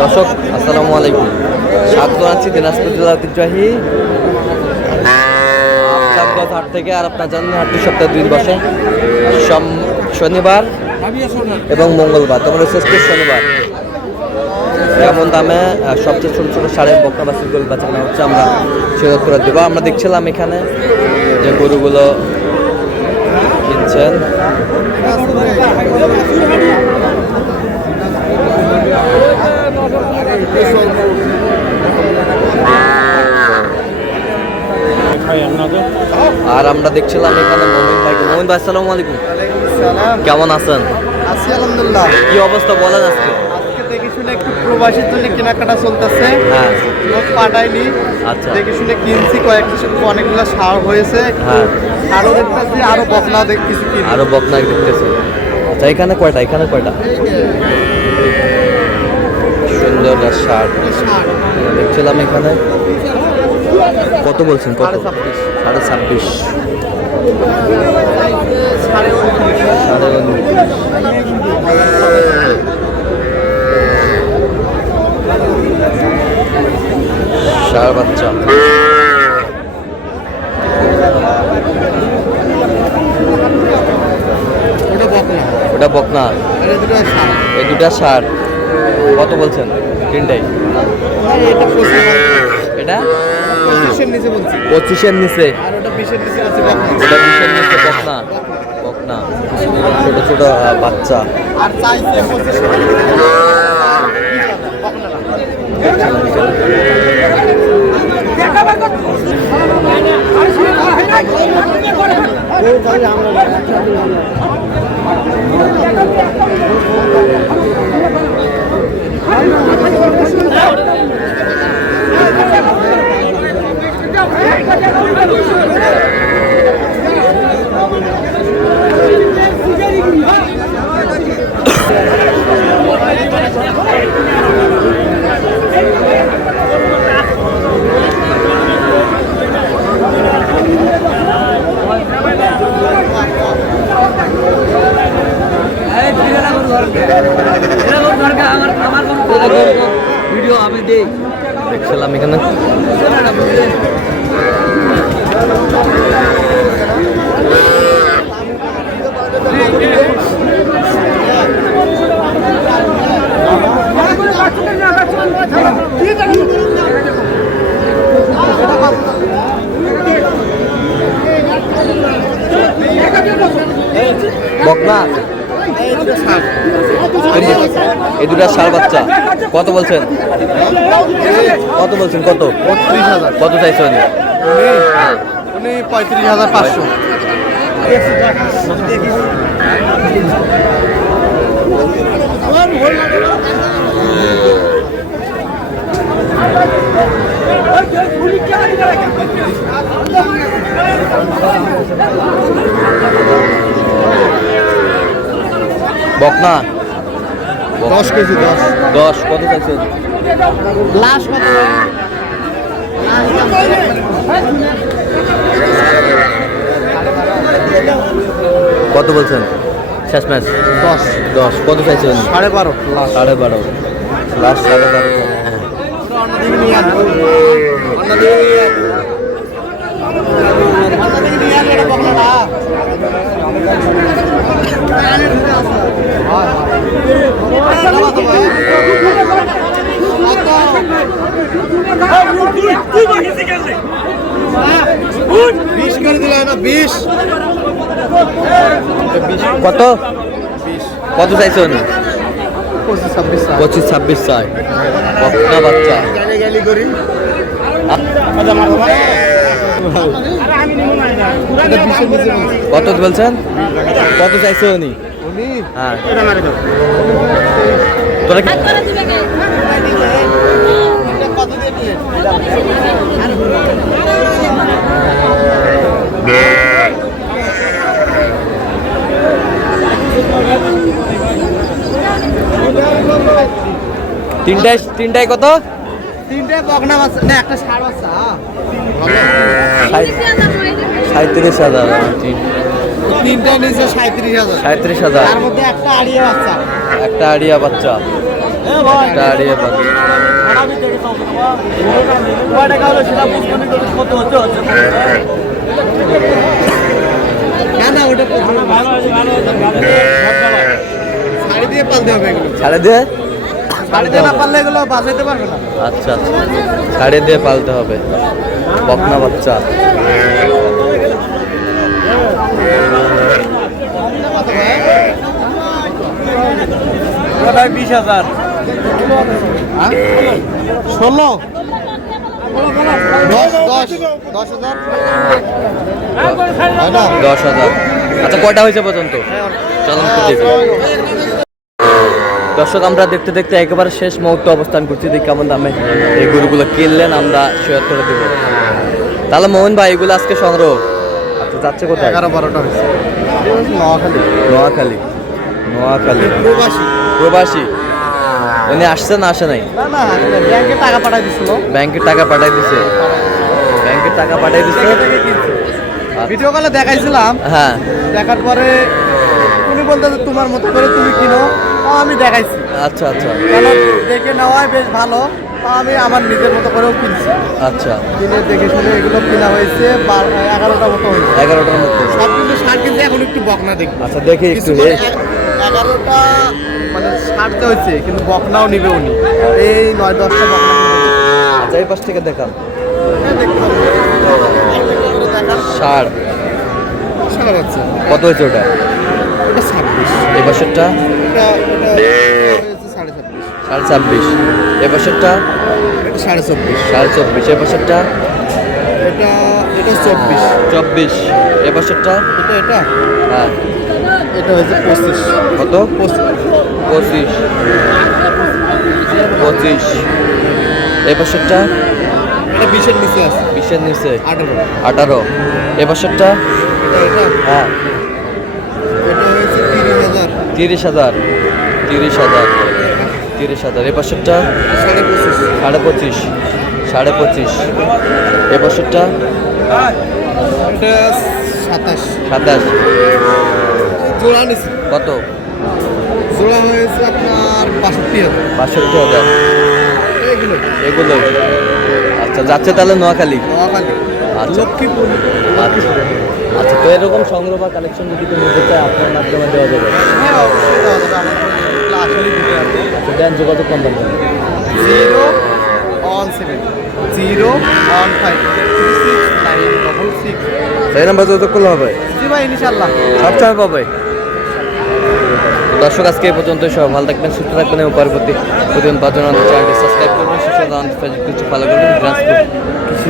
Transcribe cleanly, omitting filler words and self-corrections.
দর্শক আসসালামু আলাইকুম, স্বাগত আছি দিনাজপুর জেলার ঐতিহ্যবাহী চাঁদগাঁও হাট থেকে। আর আপনার জানেন হাটটি সপ্তাহে 2 দিন বসে, শনিবার এবং মঙ্গলবার। তোমার শেষ শনিবার কেমন দামে সবচেয়ে ছোটো ছোটো সাড়ে বকনা বাছুর গরু বাঁচানো হচ্ছে আমরা সেটা করে দেবো। আমরা দেখছিলাম এখানে যে গরুগুলো কিনছেন। আর আমরা দেখছিলাম এখানে মমিন ভাই। মমিন ভাই আসসালামু আলাইকুম, কেমন আছেন? আছি আলহামদুলিল্লাহ। কি অবস্থা বলেন আজকে? আজকে দেখে শুনে একটু প্রবাসীর জন্য কেনাকাটা চলতেছে। হ্যাঁ, লোক পাঠাইনি। আচ্ছা, দেখে শুনে কিনছি, অনেকগুলো সার হয়েছে। হ্যাঁ, আরো দেখতেছি, আরো বকনা দেখতেছি, আরো বকনা দেখতেছি। আচ্ছা, এখানে কয়টা? সুন্দর সার দেখছিলাম এখানে। কত বলছেন? কত? 26.5। ষাঁড় বাচ্চা ওটা বকনা, এই দুটা ষাঁড়। কত বলছেন তিনটাই? এটা 25-এর নিচে বলছি। 25-এর নিচে, আর ওটা 20-এর নিচে আছে বকনা। ওটা 20-এর নিচে বকনা। ছোট ছোট বাচ্চা। আর চাইছে 25 ভিডিও আমি দেখছিলাম এখানে। বকনা এই দুটা ষাঁড় বাচ্চা। কত বলছেন? কত? 30,000। কত চাইছে উনি? উনি 35,500। বকনা 10 কেজি। 10। কত চাইছে? লাশ কত? কত বলছেন? শেষ ম্যাচ 10। কত চাইছেন? 12.5। 12.5। লাস্ট 12.5। কত? কত চাইছে উনি? 25-26 চাই। বকনা বাচ্চা। কত বলছেন? কত চাইছে উনি? হ্যাঁ, তোরা কি তিনটায় কত? তিনটে বকনা বাচ্চা না, একটা ষাঁড় বাচ্চা। 37,000। তিনটা নিচে 37,000। 37,000। তার মধ্যে একটা আড়িয়া বাচ্চা। একটা আড়িয়া বাচ্চা। একটা আড়িয়ে পাখি। না না ওটা শাড়ি দিয়ে পালতে হবে এগুলো। ছাড়ে দিয়ে শাড়ি দিয়ে না পারলে এগুলো বাঁচাইতে পারবে না। আচ্ছা আচ্ছা, ছাড়ে দিয়ে পালতে হবে বকনা বাচ্চা। ভাই 20,000 16 10,000 10,000। আচ্ছা, কয়টা হয়েছে পর্যন্ত? চলুন তো দেখি। দর্শক, আমরা দেখতে দেখতে একেবারে শেষ মুহূর্তে অবস্থান করছি। দেখি কেমন দামে এই গরুগুলো কিনলেন, আমরা শেয়ার করে দেবো। তাহলে মোহন ভাই, এগুলো আজকে সংগ্রহ। আচ্ছা, যাচ্ছে কোথায়? 11-12টা হয়েছে। নোয়াখালী। নোয়াখালী প্রবাসী। প্রবাসী। উনি আসছে না আসে নাই? না না ব্যাংকে টাকা পাঠাই দিছিল। ব্যাংকের টাকা পাঠাই দিছে। ব্যাংকের টাকা পাঠাই দিছে। ভিডিও কলে দেখাইছিলাম। হ্যাঁ, দেখার পরে উনি বলতে তোমার মতো করে তুমি কিনো। তাও আমি দেখাইছি। আচ্ছা আচ্ছা কেন দেখে নেওয়াই বেশ ভালো। তাও আমি আমার নিজের মতো করেও কিনছি। আচ্ছা। কিনে দেখে শুনে এগুলো কেনা হয়েছে 11টা মতো হয়েছে। 11টার মধ্যে। সব কিন্তু ষাট কিন্তু এখন একটু বকনা দেখবো। আচ্ছা, দেখি একটু। 11টা মানে ছাড়তে হয়েছে কিন্তু বকনাও নিবে উনি। এই 9-10টা বকনা কিনবে। আচ্ছা, এই পাশ থেকে দেখান। দেখতে পারবে। ষাড় সারা যাচ্ছে। কত হয়েছে ওটা? ওটা 26। এই বছরটা এটা হয়েছে 26.5। 26.5। এই বছরটা এটা 24.5। 24.5। এই বছরটা এটা 24। 24। এই বছরটা এটা হ্যাঁ, এটা হয়েছে 25। কত? 25। 25। এই বছরটা এটা 20-এর নিচে আছে। 20-এর নিচে। 18। 18। এই বছরটা এটা হ্যাঁ, এটা হয়েছে 30,000। 30,000। 30,000। 30,000। এই বছরটা 25.5। 25.5। 25.5। এই বছরটা এটা 27। 27। জোড়া নিচ্ছে। কত? জোড়া হয়েছে আপনার 65,000। 62,000। এইগুলো এগুলো আচ্ছা, যাচ্ছে তাহলে নোয়াখালী। নোয়াখালী। আচ্ছা। লক্ষ্মীপুর। আচ্ছা আচ্ছা, তো এরকম সংগ্রহ বা কালেকশন যদি কেউ নিতে চায় আপনার মাধ্যমে দেওয়া যাবে? হ্যাঁ অবশ্যই দেওয়া যাবে। আমাদের এগুলো আসলেই দিতে পারবো। আচ্ছা, দেন যোগাযোগ করবেন। 017 015 36 সেই নাম্বার যোগাযোগ করলে হবে? জি ভাই, ইনশাল্লাহ। সবসময় পাবে। দর্শক, আজকে এই পর্যন্ত। সব ভালো থাকবেন, সুস্থ থাকবেন এবং পরবর্তী প্রতিদিন পাঁচজন চ্যানেলটি সাবস্ক্রাইব করবেন, সুস্থ ফলো করবেন, ট্রান্সপোর্ট কিছু